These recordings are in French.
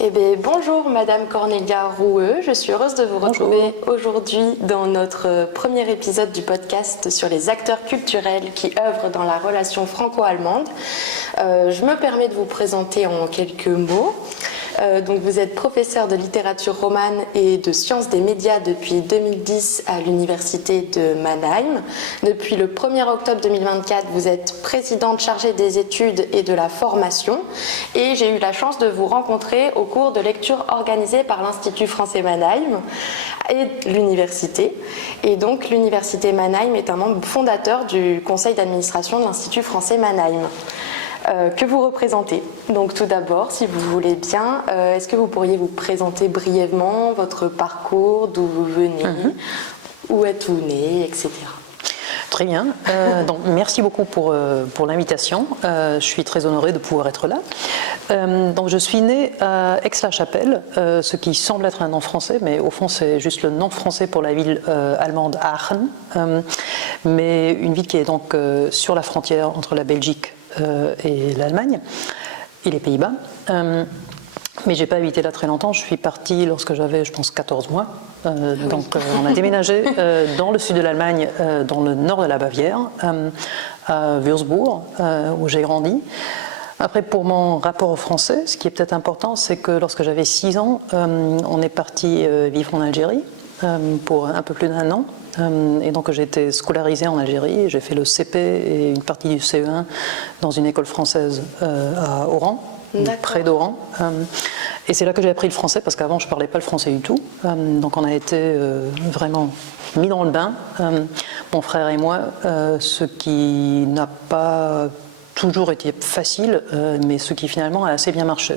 Eh bien, bonjour Madame Cornelia Roueux, je suis heureuse de vous retrouver aujourd'hui dans notre premier épisode du podcast sur les acteurs culturels qui œuvrent dans la relation franco-allemande. Je me permets de vous présenter en quelques mots. Donc vous êtes professeur de littérature romane et de sciences des médias depuis 2010 à l'université de Mannheim. Depuis le 1er octobre 2024, vous êtes présidente chargée des études et de la formation et j'ai eu la chance de vous rencontrer au cours de lectures organisées par l'Institut français Mannheim et l'université. Et donc l'université Mannheim est un membre fondateur du conseil d'administration de l'Institut français Mannheim. Que vous représentez. Donc tout d'abord, si vous voulez bien, est-ce que vous pourriez vous présenter brièvement votre parcours, d'où vous venez, où êtes-vous né, etc. Très bien. Donc, merci beaucoup pour l'invitation. Je suis très honorée de pouvoir être là. Donc, je suis née à Aix-la-Chapelle, ce qui semble être un nom français, mais au fond, c'est juste le nom français pour la ville allemande Aachen, mais une ville qui est donc sur la frontière entre la Belgique et l'Allemagne et les Pays-Bas. Mais je n'ai pas habité là très longtemps. Je suis partie lorsque j'avais, je pense, 14 mois. Donc, on a déménagé dans le sud de l'Allemagne, dans le nord de la Bavière, à Würzburg, où j'ai grandi. Après, pour mon rapport au français, ce qui est peut-être important, c'est que lorsque j'avais 6 ans, on est parti vivre en Algérie pour un peu plus d'1 an. Et donc j'ai été scolarisée en Algérie, j'ai fait le CP et une partie du CE1 dans une école française à Oran, près d'Oran. Et c'est là que j'ai appris le français parce qu'avant je ne parlais pas le français du tout. Donc on a été vraiment mis dans le bain, mon frère et moi, ce qui n'a pas toujours été facile, mais ce qui finalement a assez bien marché.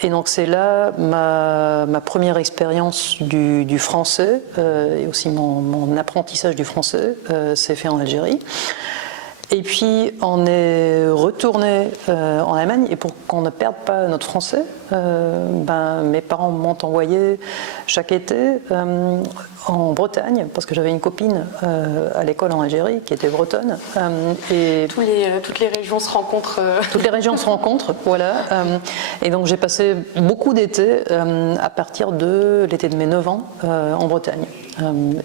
Et donc c'est là ma première expérience du français et aussi mon apprentissage du français s'est fait en Algérie. Et puis on est retourné en Allemagne et pour qu'on ne perde pas notre français, mes parents m'ont envoyé chaque été en Bretagne parce que j'avais une copine à l'école en Algérie qui était bretonne. Et toutes les régions se rencontrent. Toutes les régions se rencontrent, voilà. Et donc j'ai passé beaucoup d'étés à partir de l'été de mes 9 ans en Bretagne.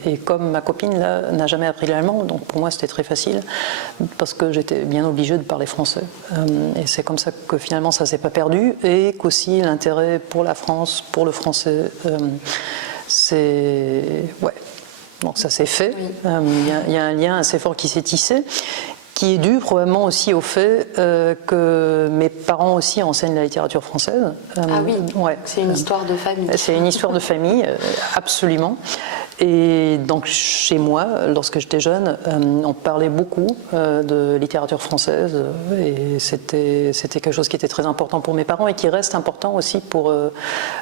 Et comme ma copine là n'a jamais appris l'allemand, donc pour moi c'était très facile parce que j'étais bien obligée de parler français. Et c'est comme ça que finalement ça s'est pas perdu et qu'aussi l'intérêt pour la France, pour le français, donc ça s'est fait. Oui. Il y a un lien assez fort qui s'est tissé, qui est dû probablement aussi au fait que mes parents aussi enseignent la littérature française. Ah oui, c'est une histoire de famille. C'est une histoire de famille, absolument. Et donc chez moi, lorsque j'étais jeune, on parlait beaucoup de littérature française et c'était quelque chose qui était très important pour mes parents et qui reste important aussi pour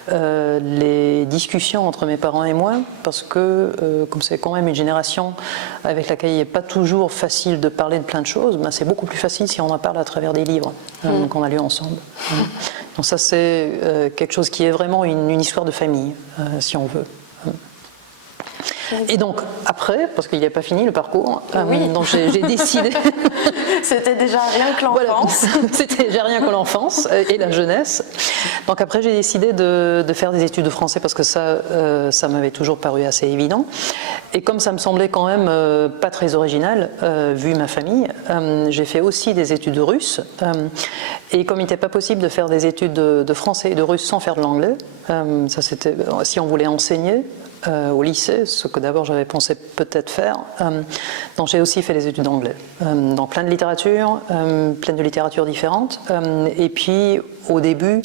les discussions entre mes parents et moi parce que comme c'est quand même une génération avec laquelle il n'est pas toujours facile de parler de plein de choses, c'est beaucoup plus facile si on en parle à travers des livres qu'on a lus ensemble. Donc ça c'est quelque chose qui est vraiment une histoire de famille, si on veut. Et donc après, parce qu'il n'est pas fini le parcours, donc j'ai décidé. C'était déjà rien que l'enfance. Voilà, c'était déjà rien que l'enfance et la jeunesse. Donc après j'ai décidé de faire des études de français parce que ça m'avait toujours paru assez évident. Et comme ça me semblait quand même pas très original vu ma famille, j'ai fait aussi des études de russe. Et comme il n'était pas possible de faire des études de français et de russe sans faire de l'anglais, ça c'était si on voulait enseigner. Au lycée, ce que d'abord j'avais pensé peut-être faire. Donc j'ai aussi fait des études d'anglais, dans plein de littérature, plein de littératures différentes, et puis au début,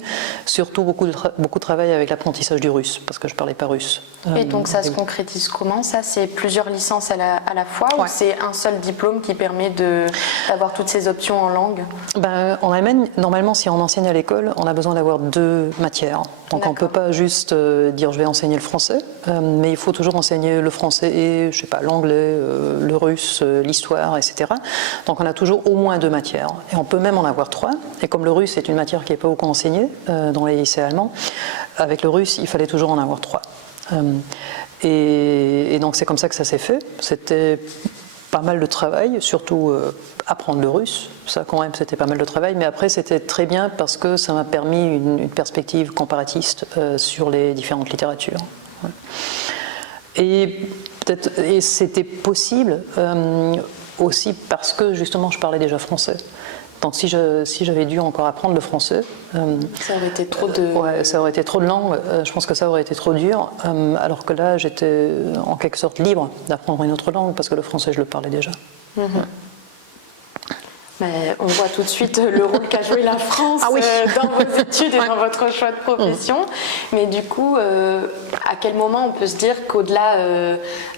surtout beaucoup de travail avec l'apprentissage du russe, parce que je ne parlais pas russe. Et donc ça se concrétise comment ça? C'est plusieurs licences à la fois ou c'est un seul diplôme qui permet d'avoir toutes ces options en langue? En Allemagne, normalement, si on enseigne à l'école, on a besoin d'avoir 2 matières. Donc on ne peut pas juste dire je vais enseigner le français, mais il faut toujours enseigner le français et, je sais pas, l'anglais, le russe, l'histoire, etc. Donc on a toujours au moins 2 matières. Et on peut même en avoir 3. Et comme le russe est une matière qui n'est pas beaucoup enseignée dans les lycées allemands, avec le russe, il fallait toujours en avoir 3. Et donc c'est comme ça que ça s'est fait. C'était pas mal de travail, surtout apprendre le russe. Ça, quand même, c'était pas mal de travail. Mais après, c'était très bien parce que ça m'a permis une perspective comparatiste sur les différentes littératures. Ouais. Et c'était possible aussi parce que, justement, je parlais déjà français. Donc si j'avais dû encore apprendre le français, ça aurait été trop de... Ouais, ça aurait été trop de langues, je pense que ça aurait été trop dur, alors que là j'étais en quelque sorte libre d'apprendre une autre langue parce que le français je le parlais déjà. Mm-hmm. Mais on voit tout de suite le rôle qu'a joué la France dans vos études et dans votre choix de profession. Mais du coup, à quel moment on peut se dire qu'au-delà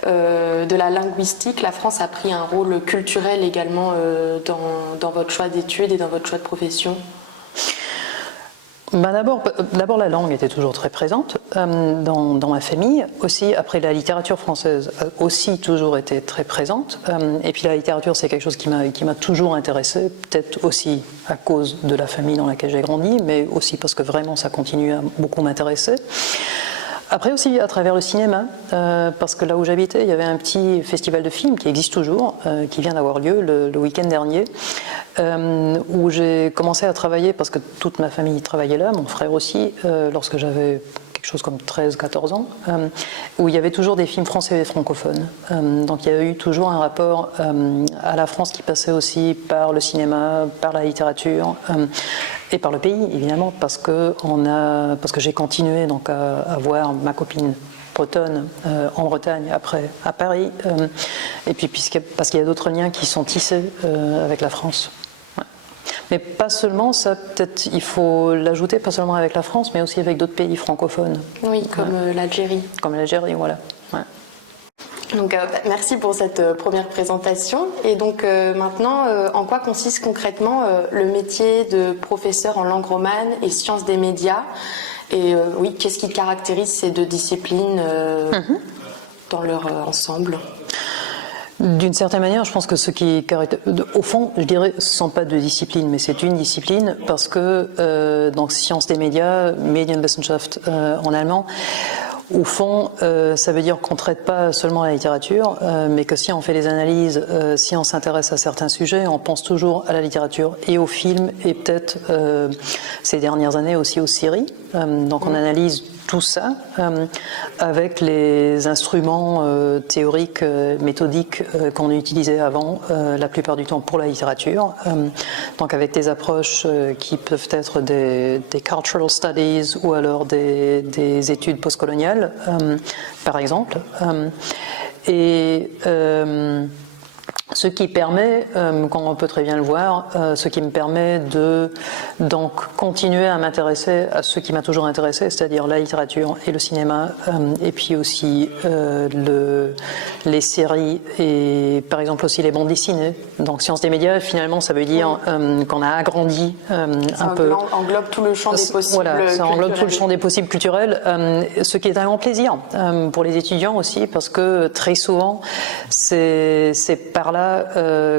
de la linguistique, la France a pris un rôle culturel également dans votre choix d'études et dans votre choix de profession ? Ben d'abord, la langue était toujours très présente dans ma famille. Aussi, après, la littérature française a aussi toujours été très présente. Et puis la littérature, c'est quelque chose qui m'a toujours intéressée, peut-être aussi à cause de la famille dans laquelle j'ai grandi, mais aussi parce que vraiment ça continue à beaucoup m'intéresser. Après aussi à travers le cinéma, parce que là où j'habitais, il y avait un petit festival de films qui existe toujours, qui vient d'avoir lieu le week-end dernier, où j'ai commencé à travailler, parce que toute ma famille travaillait là, mon frère aussi, lorsque j'avais quelque chose comme 13-14 ans, où il y avait toujours des films français et francophones. Donc il y a eu toujours un rapport à la France qui passait aussi par le cinéma, par la littérature, et par le pays, évidemment, parce que j'ai continué donc, à voir ma copine bretonne en Bretagne, après à Paris, et puis parce qu'il y a d'autres liens qui sont tissés avec la France. Ouais. Mais pas seulement, ça peut-être il faut l'ajouter, pas seulement avec la France, mais aussi avec d'autres pays francophones. Oui, comme l'Algérie. Comme l'Algérie, voilà. Ouais. Donc, merci pour cette première présentation. Et donc maintenant, en quoi consiste concrètement le métier de professeur en langue romane et sciences des médias ? Et oui, qu'est-ce qui caractérise ces deux disciplines dans leur ensemble ? D'une certaine manière, je pense que ce qui caractérise, au fond, je dirais, ce ne sont pas deux disciplines, mais c'est une discipline parce que dans sciences des médias, Medienwissenschaft en allemand, au fond, ça veut dire qu'on ne traite pas seulement la littérature, mais que si on fait des analyses, si on s'intéresse à certains sujets, on pense toujours à la littérature et aux films, et peut-être ces dernières années aussi aux séries. Donc on analyse tout ça avec les instruments théoriques, méthodiques qu'on utilisait avant, la plupart du temps pour la littérature. Donc avec des approches qui peuvent être des cultural studies ou alors des études postcoloniales, par exemple. Ce qui permet, comme on peut très bien le voir, ce qui me permet de donc continuer à m'intéresser à ce qui m'a toujours intéressé, c'est-à-dire la littérature et le cinéma, et puis aussi les séries et par exemple aussi les bandes dessinées. Donc sciences des médias, finalement, ça veut dire qu'on a agrandi un peu. Ça englobe tout le champ des possibles. Voilà, ça englobe tout le champ des possibles culturels, ce qui est un grand plaisir pour les étudiants aussi, parce que très souvent, c'est par là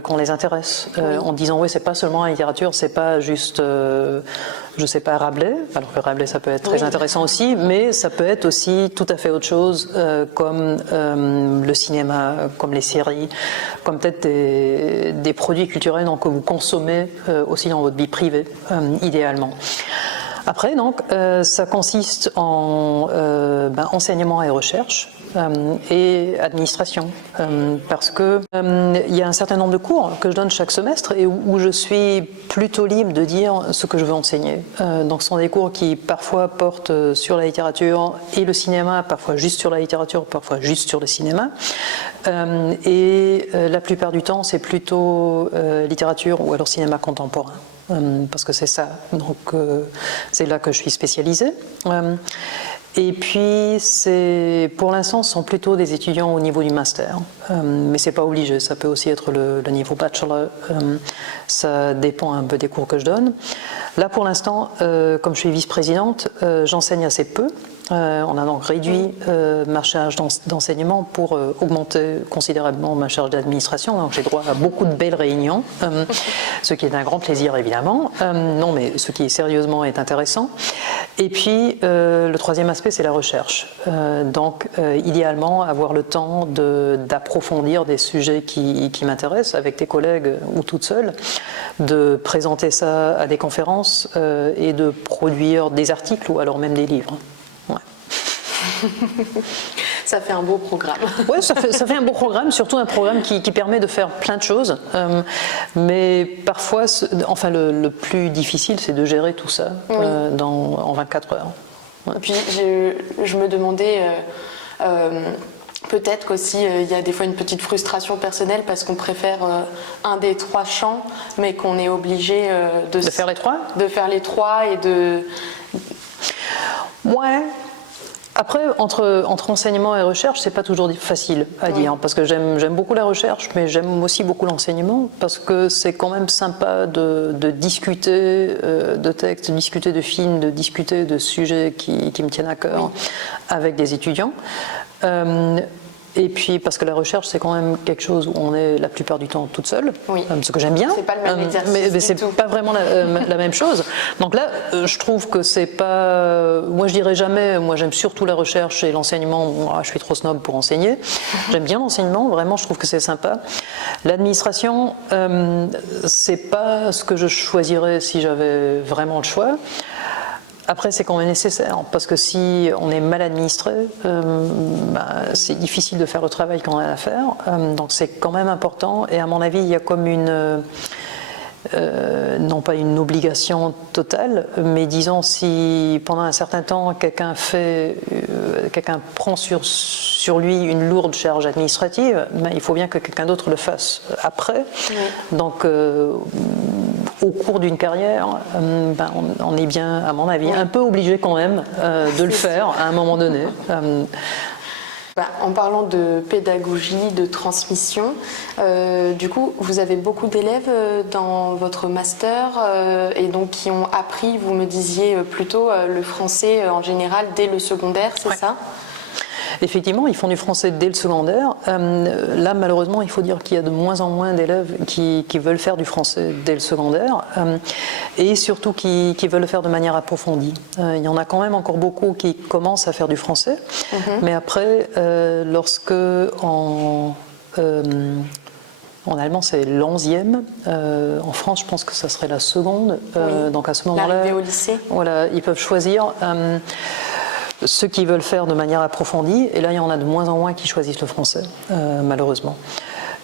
qu'on les intéresse, en disant oui, c'est pas seulement la littérature, c'est pas juste je sais pas, Rabelais, alors que Rabelais ça peut être très intéressant aussi, mais ça peut être aussi tout à fait autre chose, comme le cinéma, comme les séries, comme peut-être des produits culturels donc, que vous consommez aussi dans votre vie privée, idéalement. Après, donc, ça consiste en enseignement et recherche et administration, parce que il y a un certain nombre de cours que je donne chaque semestre et où je suis plutôt libre de dire ce que je veux enseigner. Donc, ce sont des cours qui parfois portent sur la littérature et le cinéma, parfois juste sur la littérature, parfois juste sur le cinéma, et la plupart du temps, c'est plutôt littérature ou alors cinéma contemporain. Parce que c'est ça, donc c'est là que je suis spécialisée. Et puis, pour l'instant, ce sont plutôt des étudiants au niveau du master, mais c'est pas obligé, ça peut aussi être le niveau bachelor, ça dépend un peu des cours que je donne. Là, pour l'instant, comme je suis vice-présidente, j'enseigne assez peu. On a donc réduit ma charge d'enseignement pour augmenter considérablement ma charge d'administration. Donc j'ai droit à beaucoup de belles réunions, ce qui est un grand plaisir évidemment. Non, mais ce qui sérieusement est intéressant. Et puis le troisième aspect, c'est la recherche. Donc idéalement, avoir le temps d'approfondir des sujets qui m'intéressent avec des collègues ou toute seule, de présenter ça à des conférences et de produire des articles ou alors même des livres. Ouais. Ça fait un beau programme. Oui, ça fait un beau programme, surtout un programme qui permet de faire plein de choses. Mais parfois, enfin, le plus difficile, c'est de gérer tout ça en 24 heures. Ouais. Et puis, je me demandais... peut-être qu'aussi il y a des fois une petite frustration personnelle parce qu'on préfère un des 3 champs, mais qu'on est obligé de faire les 3 ? De faire les 3 et de... Ouais. Après, entre enseignement et recherche, c'est pas toujours facile à dire, parce que j'aime beaucoup la recherche, mais j'aime aussi beaucoup l'enseignement, parce que c'est quand même sympa de discuter de textes, de discuter de films, de discuter de sujets qui me tiennent à cœur avec des étudiants. Et puis parce que la recherche, c'est quand même quelque chose où on est la plupart du temps toute seule, ce que j'aime bien. C'est pas le même exercice mais c'est pas vraiment la même chose. Donc là, je trouve que c'est pas... Moi, je dirais jamais, moi j'aime surtout la recherche et l'enseignement. Bon, je suis trop snob pour enseigner. J'aime bien l'enseignement, vraiment, je trouve que c'est sympa. L'administration, c'est pas ce que je choisirais si j'avais vraiment le choix. Après, c'est quand même nécessaire, parce que si on est mal administré, c'est difficile de faire le travail qu'on a à faire. Donc c'est quand même important, et à mon avis, il y a comme une... non pas une obligation totale, mais disons si pendant un certain temps quelqu'un prend sur lui une lourde charge administrative, il faut bien que quelqu'un d'autre le fasse après. Donc au cours d'une carrière, on est bien, à mon avis, un peu obligé quand même de le faire à un moment donné. En parlant de pédagogie, de transmission, du coup, vous avez beaucoup d'élèves dans votre master et donc qui ont appris, vous me disiez plutôt, le français en général dès le secondaire, c'est ça ? Effectivement, ils font du français dès le secondaire. Là, malheureusement, il faut dire qu'il y a de moins en moins d'élèves qui veulent faire du français dès le secondaire et surtout qui veulent le faire de manière approfondie. Il y en a quand même encore beaucoup qui commencent à faire du français, mais après, lorsque en allemand, c'est l'11e. En France, je pense que ça serait la seconde. Donc à ce moment-là, l'arrivée au lycée. Voilà, ils peuvent choisir. Ceux qui veulent faire de manière approfondie, et là il y en a de moins en moins qui choisissent le français, malheureusement.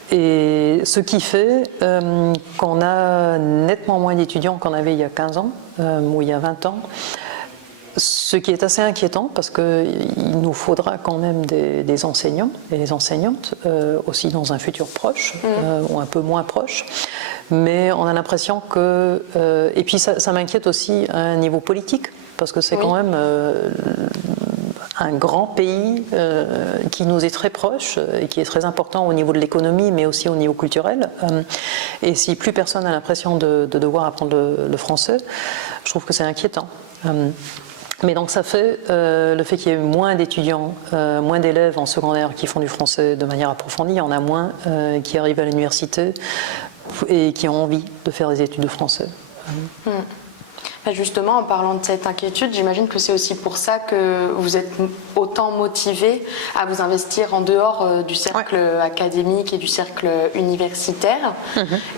Et ce qui fait qu'on a nettement moins d'étudiants qu'on avait il y a 15 ans, ou il y a 20 ans, ce qui est assez inquiétant parce qu'il nous faudra quand même des enseignants et des enseignantes, aussi dans un futur proche, ou un peu moins proche. Mais on a l'impression que... et puis ça m'inquiète aussi à un niveau politique, parce que c'est quand même un grand pays qui nous est très proche et qui est très important au niveau de l'économie, mais aussi au niveau culturel. Et si plus personne n'a l'impression de devoir apprendre le français, je trouve que c'est inquiétant. Mais donc ça fait le fait qu'il y ait moins d'étudiants, moins d'élèves en secondaire qui font du français de manière approfondie, il y en a moins qui arrivent à l'université et qui ont envie de faire des études de français. Justement, en parlant de cette inquiétude, j'imagine que c'est aussi pour ça que vous êtes autant motivé à vous investir en dehors du cercle académique et du cercle universitaire.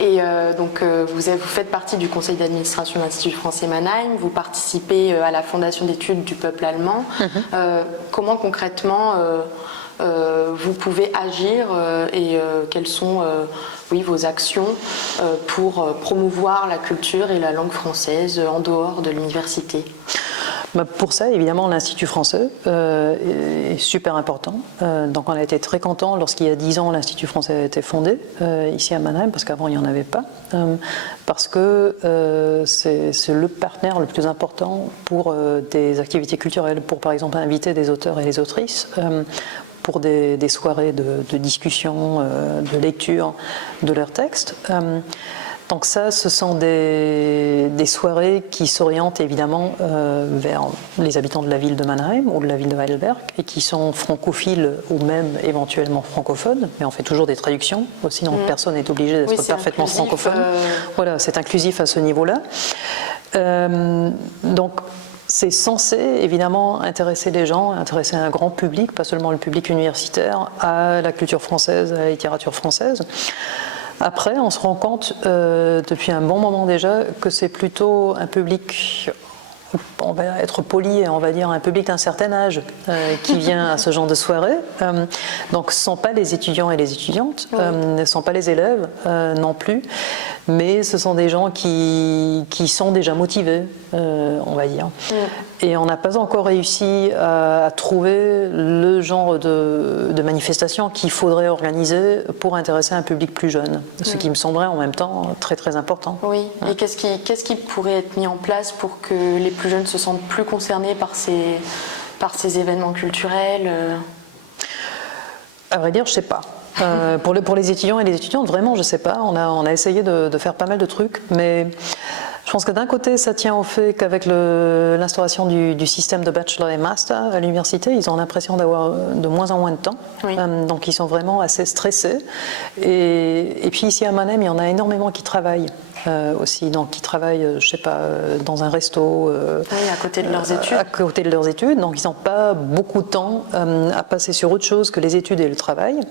Et donc, vous faites partie du conseil d'administration de l'Institut français Mannheim, vous participez à la fondation d'études du peuple allemand. Comment concrètement vous pouvez agir et quelles sont vos actions pour promouvoir la culture et la langue française en dehors de l'université? Pour ça, évidemment, l'Institut français est super important. Donc on a été très contents lorsqu'il y a 10 ans, l'Institut français a été fondé ici à Mannheim, parce qu'avant il n'y en avait pas, parce que c'est le partenaire le plus important pour des activités culturelles, pour par exemple inviter des auteurs et des autrices, pour des soirées de discussion, de lecture de leurs textes. Donc ça, ce sont des soirées qui s'orientent évidemment vers les habitants de la ville de Mannheim ou de la ville de Heidelberg et qui sont francophiles ou même éventuellement francophones, mais on fait toujours des traductions aussi, donc personne n'est obligé d'être parfaitement francophone. Voilà, c'est inclusif à ce niveau-là. Donc c'est censé évidemment intéresser les gens, intéresser un grand public, pas seulement le public universitaire, à la culture française, à la littérature française. Après, on se rend compte depuis un bon moment déjà que c'est plutôt un public, on va être poli, on va dire un public d'un certain âge qui vient à ce genre de soirée. Donc ce ne sont pas les étudiants et les étudiantes, ce ne sont pas les élèves non plus, mais ce sont des gens qui sont déjà motivés, on va dire. Et on n'a pas encore réussi à trouver le genre de manifestation qu'il faudrait organiser pour intéresser un public plus jeune, ce qui me semblerait en même temps très très important. Oui, et qu'est-ce qui pourrait être mis en place pour que les plus jeunes se sentent plus concernés par ces événements culturels À vrai dire, je ne sais pas. Pour les étudiants et les étudiantes, vraiment, je ne sais pas. On a essayé de faire pas mal de trucs, mais je pense que d'un côté, ça tient au fait qu'avec l'instauration du système de bachelor et master à l'université, ils ont l'impression d'avoir de moins en moins de temps. Oui. Donc, ils sont vraiment assez stressés. Et puis, ici à Mannheim, il y en a énormément qui travaillent aussi. Donc, qui travaillent, je ne sais pas, dans un resto. Oui, à côté de leurs études. À côté de leurs études. Donc, ils n'ont pas beaucoup de temps à passer sur autre chose que les études et le travail.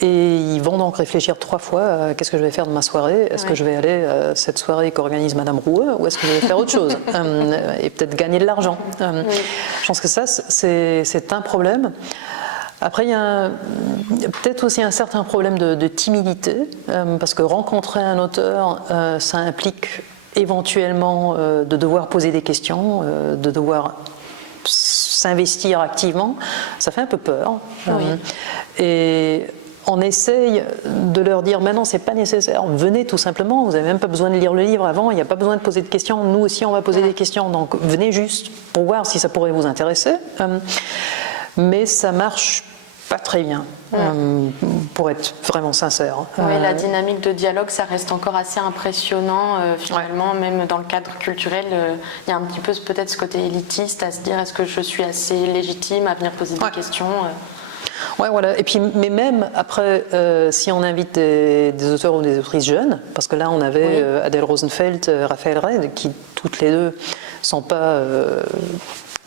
Et ils vont donc réfléchir 3 fois à qu'est-ce que je vais faire de ma soirée. Est-ce que je vais aller à cette soirée qu'organise Madame Roueux ou est-ce que je vais faire autre chose et peut-être gagner de l'argent. Je pense que ça, c'est un problème. Après, il y a peut-être aussi un certain problème de timidité, parce que rencontrer un auteur, ça implique éventuellement de devoir poser des questions, de devoir s'investir activement. Ça fait un peu peur. Et on essaye de leur dire maintenant c'est pas nécessaire, venez tout simplement, vous n'avez même pas besoin de lire le livre avant, il n'y a pas besoin de poser de questions, nous aussi on va poser des questions, donc venez juste pour voir si ça pourrait vous intéresser. Mais ça marche pas très bien, pour être vraiment sincère. Oui, la dynamique de dialogue, ça reste encore assez impressionnant. Finalement, même dans le cadre culturel, il y a un petit peu peut-être ce côté élitiste à se dire est-ce que je suis assez légitime à venir poser des questions Ouais, voilà. Et puis, mais même après, si on invite des auteurs ou des autrices jeunes, parce que là on avait Adèle Rosenfeld, Raphaël Redd, qui toutes les deux sont pas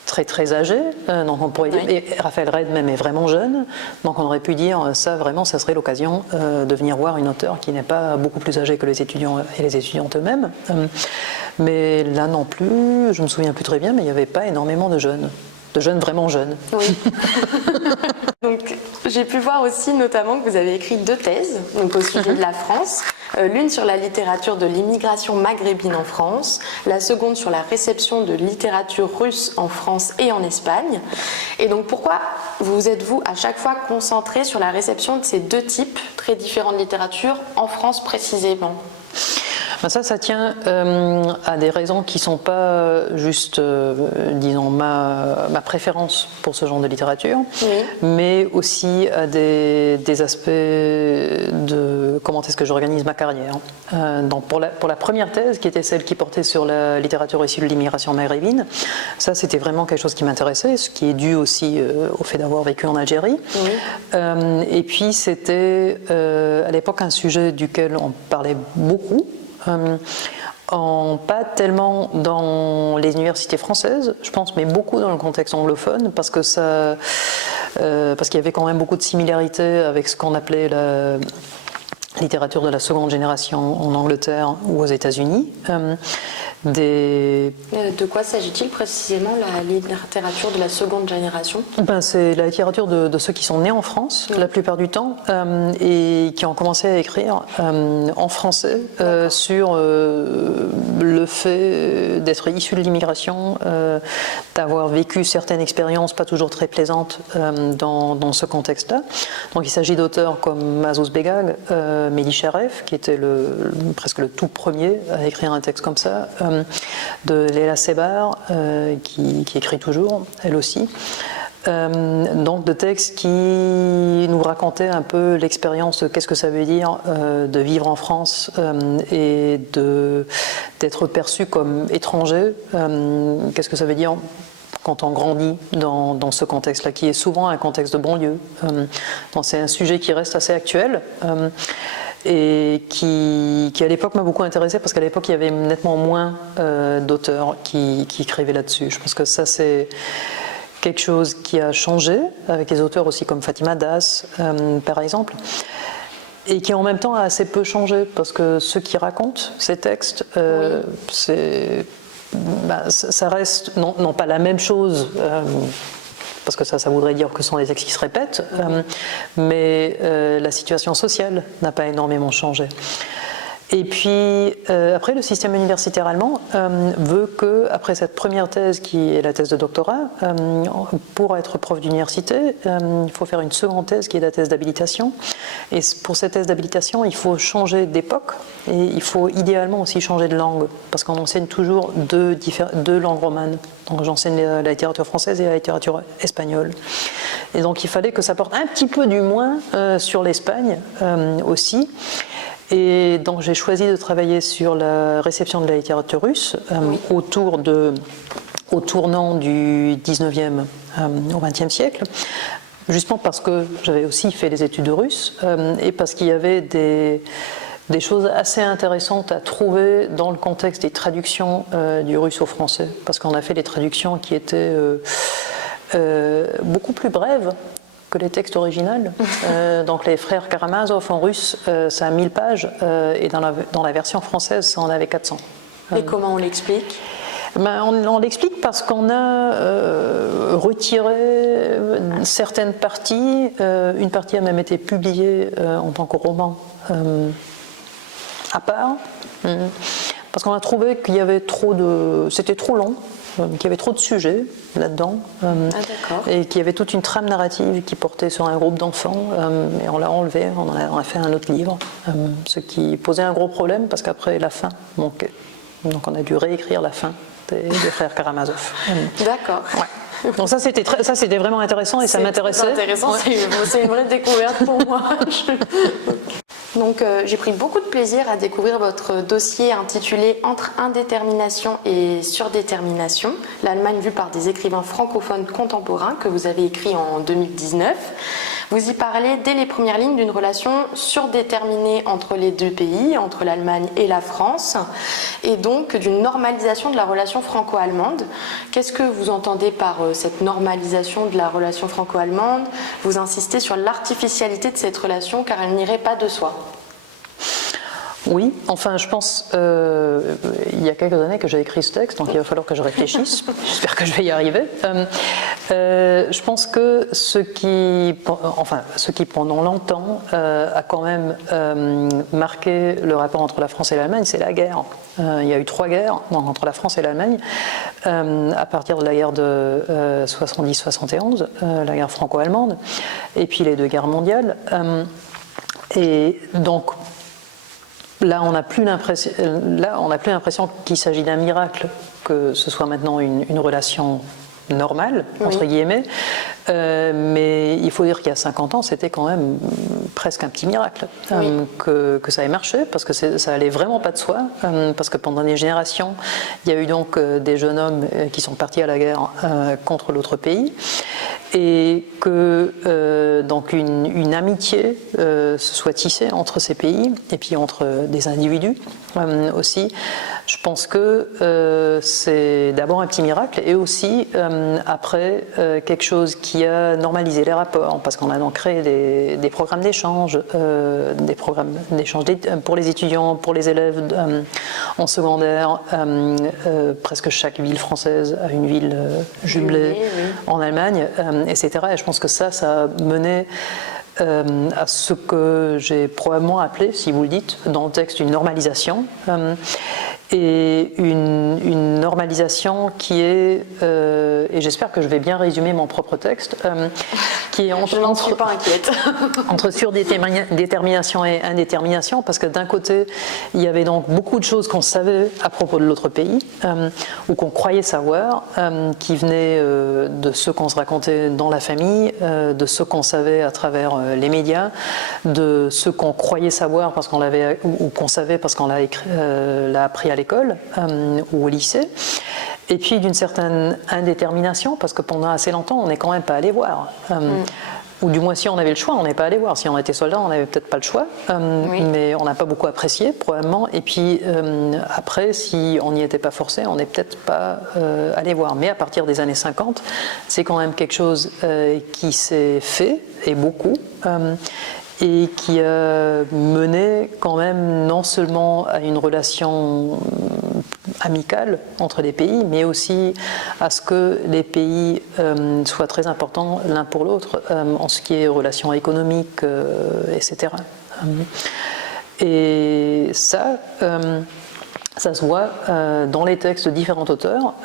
très très âgés, donc on pourrait dire, et Raphaël Redd même est vraiment jeune, donc on aurait pu dire ça vraiment, ça serait l'occasion de venir voir une auteure qui n'est pas beaucoup plus âgée que les étudiants et les étudiantes eux-mêmes. Mais là non plus, je me souviens plus très bien, mais il n'y avait pas énormément de jeunes vraiment jeunes. Oui. Donc, j'ai pu voir aussi notamment que vous avez écrit 2 thèses donc au sujet de la France. L'une sur la littérature de l'immigration maghrébine en France, la seconde sur la réception de littérature russe en France et en Espagne. Et donc pourquoi vous êtes-vous à chaque fois concentré sur la réception de ces 2 types très différents de littérature en France précisément ? Ça tient à des raisons qui ne sont pas juste, disons, ma préférence pour ce genre de littérature, mais aussi à des aspects de comment est-ce que j'organise ma carrière. Donc pour la première thèse, qui était celle qui portait sur la littérature issue de l'immigration maghrébine, ça c'était vraiment quelque chose qui m'intéressait, ce qui est dû aussi au fait d'avoir vécu en Algérie. Et puis c'était à l'époque un sujet duquel on parlait beaucoup, pas tellement dans les universités françaises, je pense, mais beaucoup dans le contexte anglophone, parce qu'il y avait quand même beaucoup de similarités avec ce qu'on appelait la littérature de la seconde génération en Angleterre ou aux États-Unis. De quoi s'agit-il précisément, la littérature de la seconde génération ? C'est la littérature de ceux qui sont nés en France, la plupart du temps, et qui ont commencé à écrire en français sur le fait d'être issus de l'immigration, d'avoir vécu certaines expériences pas toujours très plaisantes dans ce contexte-là. Donc il s'agit d'auteurs comme Azzouz Begag, Mehdi Sharef, qui était presque le tout premier à écrire un texte comme ça, de Leila Sebar, qui écrit toujours, elle aussi. Donc de textes qui nous racontaient un peu l'expérience de qu'est-ce que ça veut dire de vivre en France et d'être perçu comme étranger. Qu'est-ce que ça veut dire quand on grandit dans ce contexte-là, qui est souvent un contexte de banlieue. Donc c'est un sujet qui reste assez actuel et qui à l'époque m'a beaucoup intéressé parce qu'à l'époque il y avait nettement moins d'auteurs qui écrivaient là-dessus. Je pense que ça c'est quelque chose qui a changé avec des auteurs aussi comme Fatima Das, par exemple, et qui en même temps a assez peu changé parce que ceux qui racontent ces textes, ça reste non pas la même chose, parce que ça voudrait dire que ce sont des textes qui se répètent, mais la situation sociale n'a pas énormément changé. Et puis après, le système universitaire allemand veut que, après cette première thèse qui est la thèse de doctorat, pour être prof d'université, il faut faire une seconde thèse qui est la thèse d'habilitation. Et pour cette thèse d'habilitation, il faut changer d'époque et il faut idéalement aussi changer de langue, parce qu'on enseigne toujours deux langues romanes. Donc j'enseigne la littérature française et la littérature espagnole. Et donc il fallait que ça porte un petit peu du moins sur l'Espagne aussi. Et donc j'ai choisi de travailler sur la réception de la littérature russe au tournant du 19e au 20e siècle, justement parce que j'avais aussi fait des études de russe et parce qu'il y avait des choses assez intéressantes à trouver dans le contexte des traductions du russe au français, parce qu'on a fait des traductions qui étaient beaucoup plus brèves que les textes originaux. Donc les frères Karamazov en russe, ça a 1000 pages, et dans la version française, ça en avait 400. Et comment on l'explique ? On l'explique parce qu'on a retiré certaines parties. Une partie a même été publiée en tant que roman à part, parce qu'on a trouvé qu'il y avait c'était trop long, qu'il y avait trop de sujets là-dedans, et qu'il y avait toute une trame narrative qui portait sur un groupe d'enfants, et on l'a enlevé, on a fait un autre livre, ce qui posait un gros problème parce qu'après la fin manquait. Donc on a dû réécrire la fin des frères Karamazov. D'accord. Ouais. Donc ça c'était vraiment intéressant et ça m'intéressait. C'est intéressant, c'est une vraie découverte pour moi. Donc j'ai pris beaucoup de plaisir à découvrir votre dossier intitulé « Entre indétermination et surdétermination, l'Allemagne vue par des écrivains francophones contemporains » que vous avez écrit en 2019. Vous y parlez dès les premières lignes d'une relation surdéterminée entre les deux pays, entre l'Allemagne et la France, et donc d'une normalisation de la relation franco-allemande. Qu'est-ce que vous entendez par cette normalisation de la relation franco-allemande ? Vous insistez sur l'artificialité de cette relation car elle n'irait pas de soi. Oui, enfin je pense, il y a quelques années que j'ai écrit ce texte, donc il va falloir que je réfléchisse, j'espère que je vais y arriver. Je pense que ce qui pendant longtemps a quand même marqué le rapport entre la France et l'Allemagne, c'est la guerre. Il y a eu 3 guerres entre la France et l'Allemagne, à partir de la guerre de 70-71, la guerre franco-allemande, et puis les 2 guerres mondiales. Et donc, là, on n'a plus l'impression qu'il s'agit d'un miracle que ce soit maintenant une relation normale, entre guillemets, mais il faut dire qu'il y a 50 ans, c'était quand même presque un petit miracle que ça ait marché, parce que ça allait vraiment pas de soi, parce que pendant des générations, il y a eu donc des jeunes hommes qui sont partis à la guerre contre l'autre pays, et que donc une amitié se soit tissée entre ces pays, et puis entre des individus aussi. Je pense que c'est d'abord un petit miracle, et aussi après quelque chose qui a normalisé les rapports, parce qu'on a donc créé des programmes d'échange, pour les étudiants, pour les élèves en secondaire. Presque chaque ville française a une ville jumelée en Allemagne, etc. Et je pense que ça a mené à ce que j'ai probablement appelé, si vous le dites, dans le texte, une normalisation. et une normalisation qui est, et j'espère que je vais bien résumer mon propre texte, qui est je n'en suis pas inquiète. entre surdétermination et indétermination, parce que d'un côté, il y avait donc beaucoup de choses qu'on savait à propos de l'autre pays, ou qu'on croyait savoir, qui venaient de ce qu'on se racontait dans la famille, de ce qu'on savait à travers les médias, de ce qu'on croyait savoir parce qu'on l'avait, ou qu'on savait parce qu'on l'a appris à l'école ou au lycée, et puis d'une certaine indétermination, parce que pendant assez longtemps, on n'est quand même pas allé voir. Ou du moins, si on avait le choix, on n'est pas allé voir. Si on était soldat, on n'avait peut-être pas le choix, mais on n'a pas beaucoup apprécié, probablement. Et puis, après, si on n'y était pas forcé, on n'est peut-être pas allé voir. Mais à partir des années 50, c'est quand même quelque chose qui s'est fait, et beaucoup, et qui a mené quand même non seulement à une relation amicale entre les pays, mais aussi à ce que les pays soient très importants l'un pour l'autre en ce qui est relations économiques, etc. Et ça se voit dans les textes de différents auteurs.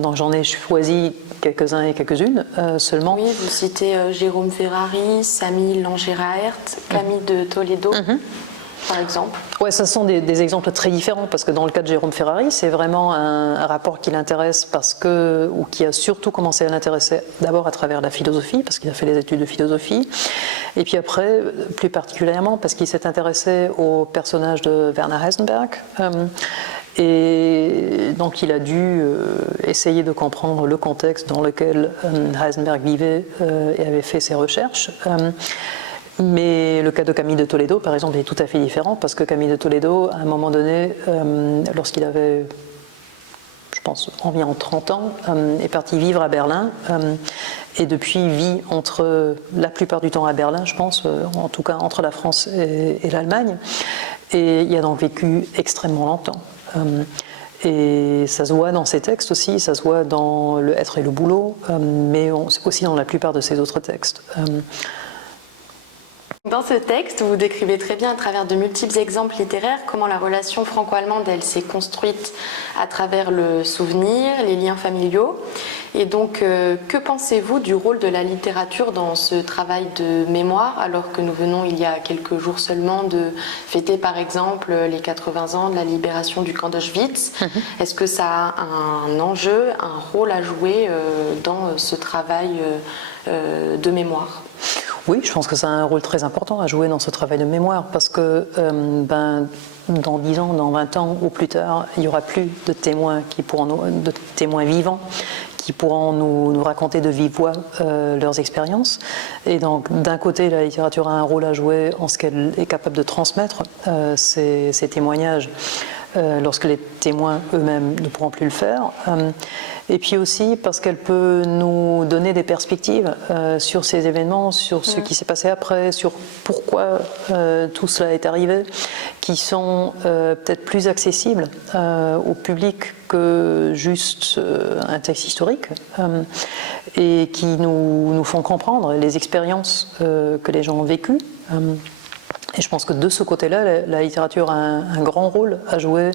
Donc j'en ai choisi quelques-uns et quelques-unes seulement. Oui, vous citez Jérôme Ferrari, Samy Langéraert, Camille de Toledo. Par exemple. Ouais, ce sont des exemples très différents, parce que dans le cas de Jérôme Ferrari, c'est vraiment un rapport qui l'intéresse ou qui a surtout commencé à l'intéresser d'abord à travers la philosophie, parce qu'il a fait les études de philosophie, et puis après, plus particulièrement, parce qu'il s'est intéressé au personnage de Werner Heisenberg. Et donc il a dû essayer de comprendre le contexte dans lequel Heisenberg vivait et avait fait ses recherches. Mais le cas de Camille de Toledo, par exemple, est tout à fait différent, parce que Camille de Toledo, à un moment donné, lorsqu'il avait, je pense, environ 30 ans, est parti vivre à Berlin, et depuis vit la plupart du temps à Berlin, je pense, en tout cas entre la France et l'Allemagne, et il a donc vécu extrêmement longtemps. Et ça se voit dans ses textes aussi, ça se voit dans Le Être et le boulot, mais aussi dans la plupart de ses autres textes. Dans ce texte, vous décrivez très bien à travers de multiples exemples littéraires comment la relation franco-allemande, elle s'est construite à travers le souvenir, les liens familiaux. Et donc, que pensez-vous du rôle de la littérature dans ce travail de mémoire, alors que nous venons il y a quelques jours seulement de fêter par exemple les 80 ans de la libération du camp d'Auschwitz. Est-ce que ça a un enjeu, un rôle à jouer dans ce travail de mémoire ? Oui, je pense que ça a un rôle très important à jouer dans ce travail de mémoire, parce que dans 10 ans, dans 20 ans ou plus tard, il n'y aura plus de témoins de témoins vivants qui pourront nous raconter de vive voix leurs expériences. Et donc, d'un côté, la littérature a un rôle à jouer en ce qu'elle est capable de transmettre ces témoignages lorsque les témoins eux-mêmes ne pourront plus le faire. Et puis aussi parce qu'elle peut nous donner des perspectives sur ces événements, sur ce qui s'est passé après, sur pourquoi tout cela est arrivé, qui sont peut-être plus accessibles au public que juste un texte historique, et qui nous font comprendre les expériences que les gens ont vécues. Et je pense que de ce côté-là, la littérature a un grand rôle à jouer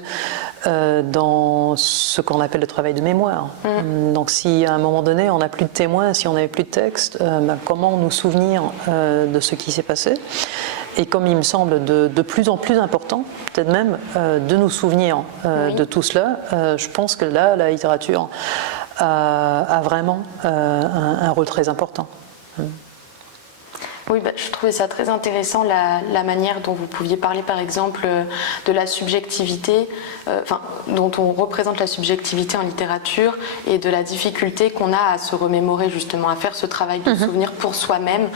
dans ce qu'on appelle le travail de mémoire. Donc si à un moment donné on n'a plus de témoins, si on n'avait plus de texte, comment nous souvenir de ce qui s'est passé? Et comme il me semble de plus en plus important, peut-être même de nous souvenir de tout cela, je pense que là, la littérature a vraiment un rôle très important. Oui, je trouvais ça très intéressant, la manière dont vous pouviez parler par exemple de la subjectivité, dont on représente la subjectivité en littérature, et de la difficulté qu'on a à se remémorer justement, à faire ce travail de souvenir pour soi-même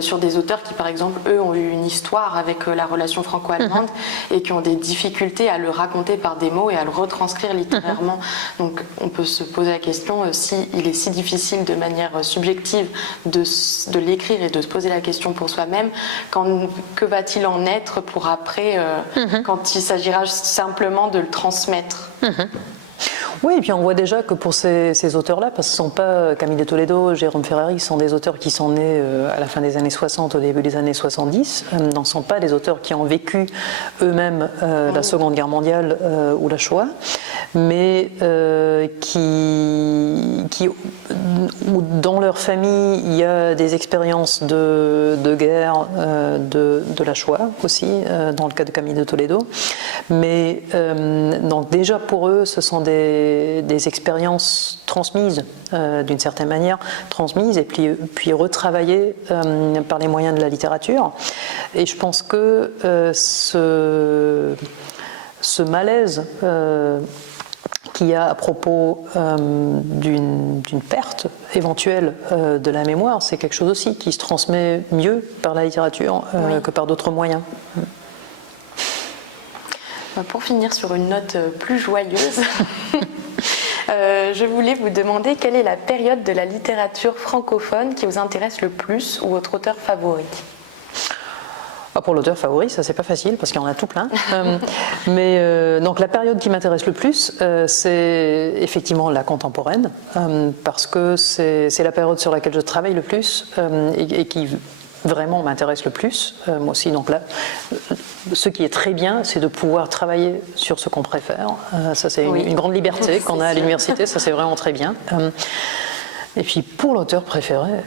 sur des auteurs qui par exemple, eux, ont eu une histoire avec la relation franco-allemande et qui ont des difficultés à le raconter par des mots et à le retranscrire littérairement. Donc on peut se poser la question s'il est si difficile de manière subjective de l'écrire et de se poser la question pour soi-même, que va-t-il en être pour après, quand il s'agira simplement de le transmettre? Oui, et puis on voit déjà que pour ces auteurs-là, parce que ce ne sont pas Camille de Toledo, Jérôme Ferrari, ce sont des auteurs qui sont nés à la fin des années 60, au début des années 70, ne sont pas des auteurs qui ont vécu eux-mêmes la Seconde Guerre mondiale ou la Shoah, mais où dans leur famille, il y a des expériences de guerre, de la Shoah aussi, dans le cas de Camille de Toledo. Mais donc déjà pour eux, ce sont des expériences transmises, d'une certaine manière, transmises et puis retravaillées par les moyens de la littérature. Et je pense que ce malaise qu'il y a à propos d'une perte éventuelle de la mémoire, c'est quelque chose aussi qui se transmet mieux par la littérature que par d'autres moyens. Pour finir sur une note plus joyeuse, je voulais vous demander quelle est la période de la littérature francophone qui vous intéresse le plus ou votre auteur favori? Pour l'auteur favori, ça c'est pas facile parce qu'il y en a tout plein. Donc la période qui m'intéresse le plus, c'est effectivement la contemporaine, parce que c'est la période sur laquelle je travaille le plus et qui vraiment m'intéresse le plus. Moi aussi, donc là, ce qui est très bien, c'est de pouvoir travailler sur ce qu'on préfère. Ça c'est une grande liberté qu'on a à l'université, ça c'est vraiment très bien. Et puis pour l'auteur préféré...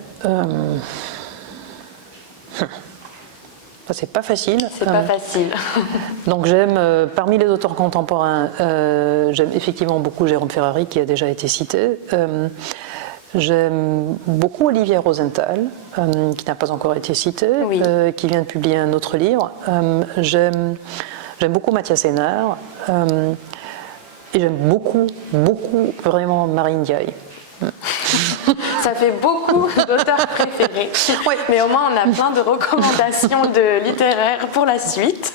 c'est pas facile. C'est pas facile. Donc j'aime, parmi les auteurs contemporains, j'aime effectivement beaucoup Jérôme Ferrari qui a déjà été cité. J'aime beaucoup Olivier Rosenthal, qui n'a pas encore été cité, qui vient de publier un autre livre. J'aime beaucoup Mathias Hénard. Et j'aime beaucoup, vraiment Marine Ndiaye. Ça fait beaucoup d'auteurs préférés. Oui, mais au moins on a plein de recommandations littéraires pour la suite.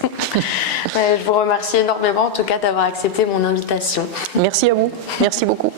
Je vous remercie énormément en tout cas d'avoir accepté mon invitation. Merci à vous, merci beaucoup.